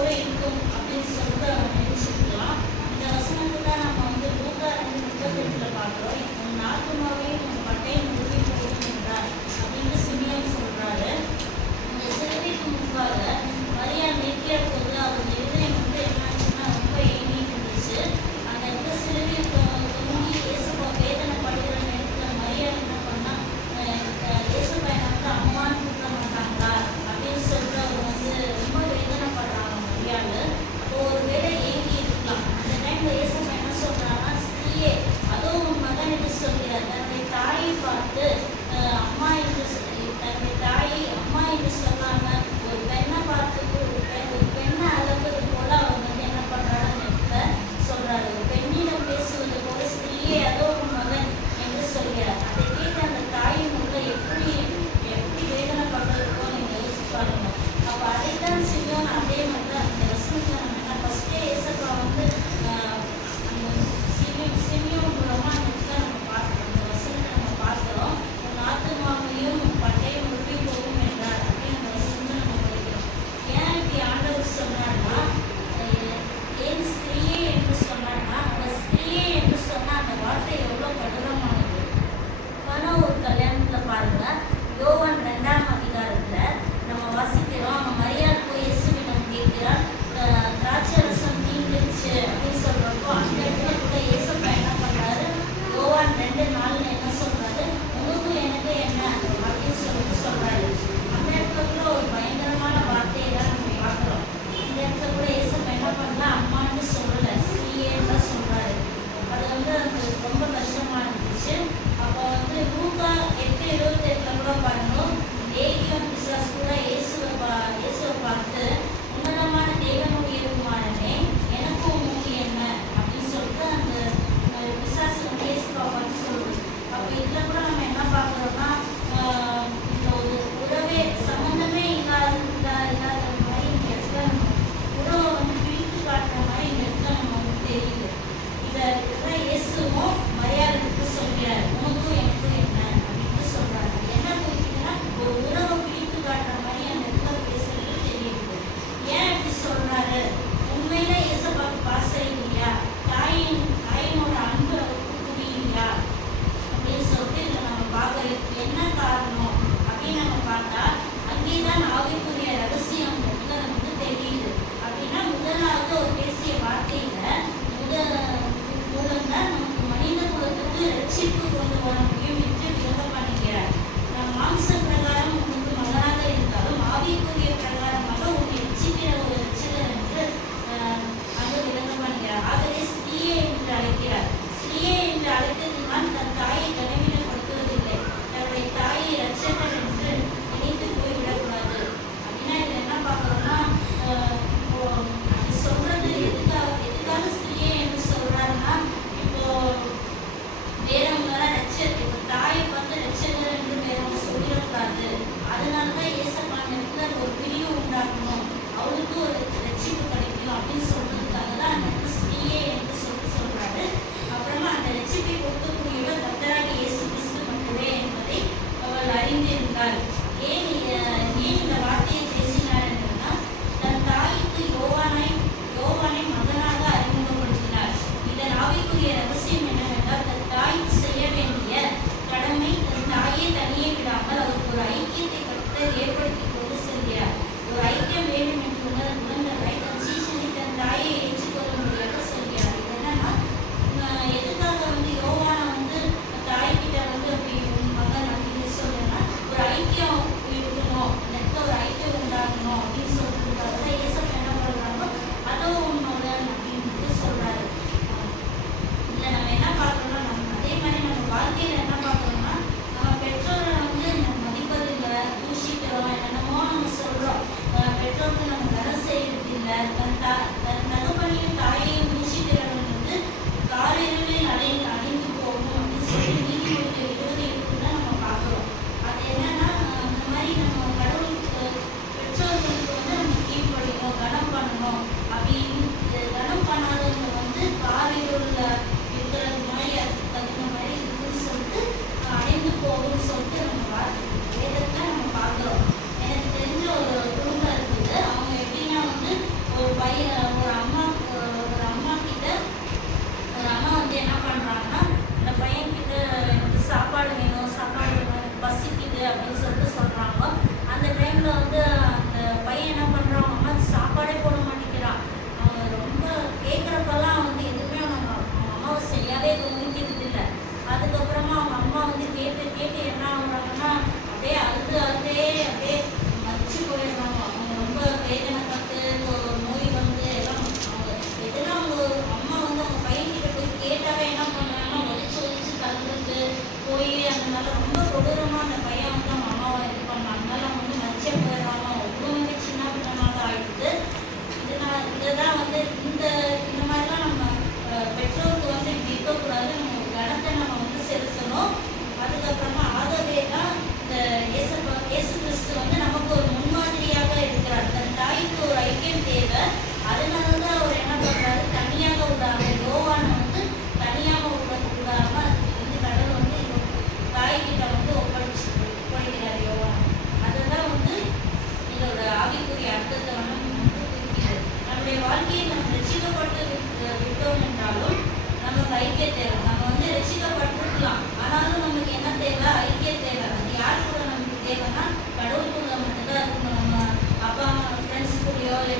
உயிரோடு இருக்கும் அப்படின்னு சொல்லிட்டு அவங்க நினைச்சுக்கலாம். இந்த வசனத்தை தான் நம்ம வந்து லூக்கா 2:38 பார்க்குறோம். உன் ஆத்துமாவே உன் பட்டயம் உறுதி போகும் என்றார் அப்படின்னு சிமியோன் சொல்றாரு. இந்த சிலுவைக்கு முன்பாக மரியாள் நிற்கிற போது அவங்க இருதயம் வந்து என்னாச்சுன்னா ரொம்ப ஏங்கிட்டு இருந்துச்சு. அந்த இடத்துல சிலுவை தொங்கி இயேசுப்பா வேதனைப்படுகிற நேரத்தில் மரியாள் என்ன பண்ணா, இயேசுப்பா வந்து அம்மான்னு கூப்பிட மாட்டாங்களா அப்படின்னு சொல்லிட்டு அவங்க வந்து ரொம்ப வேதனைப்படுறாங்க மரியாள். அப்போ ஒரு வேளை ஏங்கி இருக்கலாம். அந்த டைம்ல இயேசுப்பா என்ன சொல்றாங்கன்னா, ஸ்திரீயே அதோ உன் மகன் என்று சொல்கிறார். தன்னுடைய தாயை பார்த்து அம்மா என்று தன்னுடைய தாயை அம்மா என்று சொல்லாம ஒரு பெண்ணை பார்த்து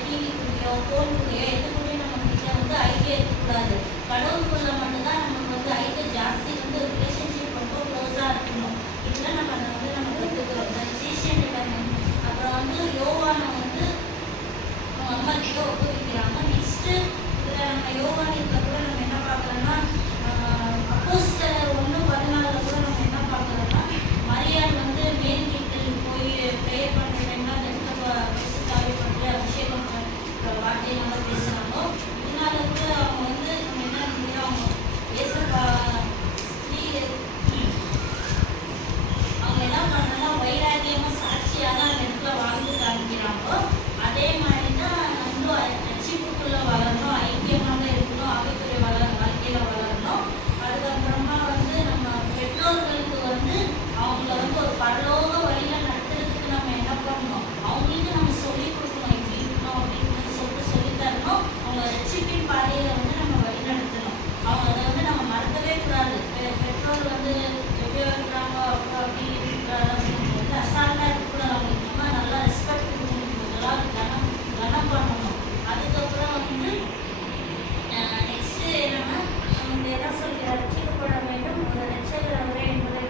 டிவிக்குள்ளேயோ ஃபோனுக்குள்ளேயோ எதுக்குள்ளேயும் நம்ம கிட்ட வந்து ஐக்கியம் இருக்கக்கூடாது. கடவுளுக்குள்ள மட்டும்தான் நமக்கு வந்து ஐக்கியம் ஜாஸ்தி வந்து ரிலேஷன்ஷிப் ரொம்ப க்ளோஸாக இருக்கணும். இதில் நம்ம அதை வந்து நம்ம கற்றுக்கிறோம். சீஷனிடம் அப்புறம் வந்து யோவானை வந்து அவங்க அம்மா கிட்ட ஒப்புவிக்கிறாங்க. நெக்ஸ்ட்டு இதில் நம்ம யோவானியத்தில் கூட நம்ம என்ன பார்க்குறோம்னா அப்போஸ்தலர் 1:14 கூட நம்ம என்ன பார்க்குறோம்னா மரியாள் வந்து மேல் வீட்டில் போய் ப்ரேயர் பண்ணுறேன்னா அந்த இடத்துல பரிசுத்தாவி பண்ணி அபிஷேகம் வார்த்தையினால பேசுகிறாங்க. இதனால கூட அவங்க வந்து நம்ம என்ன நினைக்கிறோம் ஏசப்பா ஸ்ரீ அவங்க என்ன பண்ணுறாங்கன்னா வைராகியமாக சாட்சியாக தான் அந்த இடத்துல வாழ்ந்து காமிக்கிறாங்க. அதே மாதிரி தான் நம்மளும் ரட்சிப்புக்குள்ளே வளரணும், ஐக்கியமாக இருக்கணும், ஆவிக்குரிய வாழ்க்கையில் வளரணும். அதுக்கப்புறமா வந்து நம்ம பெற்றோர்களுக்கு வந்து அவங்கள வந்து ஒரு பரலோக வழியில் நடத்துறதுக்கு நம்ம என்ன பண்ணணும், அவங்களுக்கு நம்ம சொல்லிக் கொடுக்கணும், இப்படி இருக்கணும் அப்படின்னு சொல்லிட்டு சொல்லித்தரணும். அவங்க ரட்சிப்பின் பாதையில் வந்து நம்ம வழி நடத்தணும். அவங்க அதை வந்து நம்ம மறக்கவே கூடாது. பெற்றோர் வந்து எப்படியோ இருக்கிறாங்க அப்படி அப்படின்னு வந்து அசால்ட்டாக இருக்கக்கூடாது. அவங்க இந்த மாதிரி நல்லா ரெஸ்பெக்ட் கொடுக்கணும், இதெல்லாம் கனம் பண்ணணும். அதுக்கப்புறம் வந்து நெக்ஸ்ட்டு என்னன்னா நம்ம என்ன சொல்கிற ரட்சிக்கப்பட வேண்டும் ஒரு ரட்சகர் அவரே என்பதை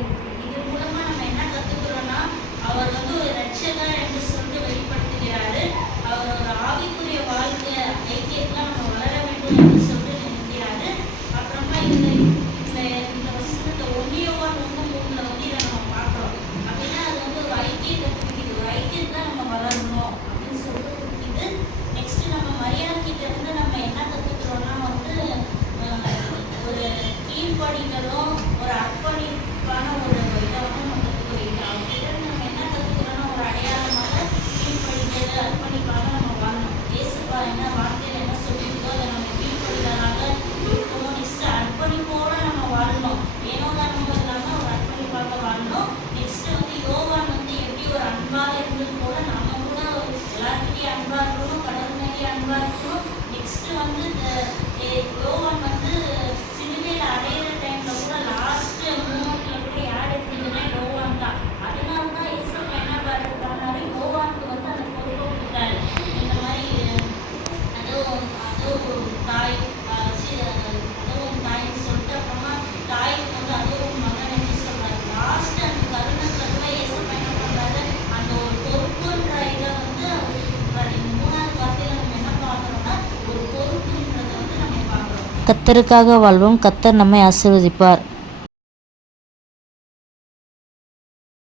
இது மூலமாக நம்ம என்ன கற்றுக்கிறோன்னா அவர் வந்து ஒரு ரட்சகர் என்று சொல்லிட்டு வெளிப்படுத்துகிறாரு. அவர் ஒரு ஆவிக்குரிய வாழ்க்கை ஐக்கியத்தில் நம்ம வளர வேண்டும் என்று சொல்லிட்டு நினைக்கிறாரு. அப்புறமா இந்த வசனத்தை 1 யோவான் 1:3 வந்து இதை நம்ம பார்க்குறோம். அப்படின்னா அது வந்து ஒரு ஐக்கியத்தை குறிக்குது. ஒரு ஐக்கியத்தில் நம்ம வளரணும் அப்படின்னு சொல்லிட்டு குறிக்குது. நெக்ஸ்ட்டு நம்ம மரியாள் கிட்ட இருந்து நம்ம என்ன கற்றுக்கிறோன்னா வந்து ஒரு கீழ்ப்படிகளும் ஒரு அர்ப்பணிப்பான ஒரு இதை வந்து நம்ம கற்றுக்கிறோம். அவங்ககிட்ட நம்ம என்ன கற்றுக்கிறோன்னா ஒரு அடையாளமாக கீழ்ப்படிக்கிறது அர்ப்பணிப்பாக நம்ம வாழணும். ஏசப்பா என்ன வார்த்தையில் என்ன சொல்லியிருக்கோ அதை நம்ம கீழ்ப்படிகளாக இருக்கணும். நெக்ஸ்ட்டு அர்ப்பணிப்போடு நம்ம வாழணும். ஏனோ நம்ம இல்லாமல் ஒரு அர்ப்பணிப்பாக வாழணும். நெக்ஸ்ட்டு வந்து யோவான் வந்து எப்படி ஒரு அன்பாக இருந்தது போல நம்ம கூட எல்லாருக்கிட்டையும் அன்பாக இருக்கணும், கடவுள் மேலேயே அன்பாக இருக்கணும். நெக்ஸ்ட்டு வந்து யோவான் வந்து சிலுவையில் அடையிற டைமில் கூட லாஸ்ட்டு மூமெண்ட்டில் கூட யார் இருந்ததுன்னா யோவான் தான். அதனால தான் ஏசப்பா என்ன பண்ணாரு, யோவானுக்கு வந்து அந்த பொறுப்பை கொடுத்தாரு. இந்த மாதிரி அதுவும் தாய் அதுவும் தாய்ன்னு சொல்லிட்டு அப்புறமா தாய்க்கு வந்து அதுவும் மகன் என்று சொல்றாரு. லாஸ்ட் அந்த தருணத்தில் கூட ஏசப்பா என்ன பண்ணுறாரு, அந்த ஒரு பொறுப்புன்ற இதை வந்து அவர் இந்த 3வது வார்த்தையில் நம்ம என்ன பார்க்குறோம்னா ஒரு பொறுப்புன்றதை வந்து நம்ம பார்க்குறோம். கர்த்தருக்காக வாழ்வோம். கர்த்தர் நம்மை ஆசீர்வதிப்பார்.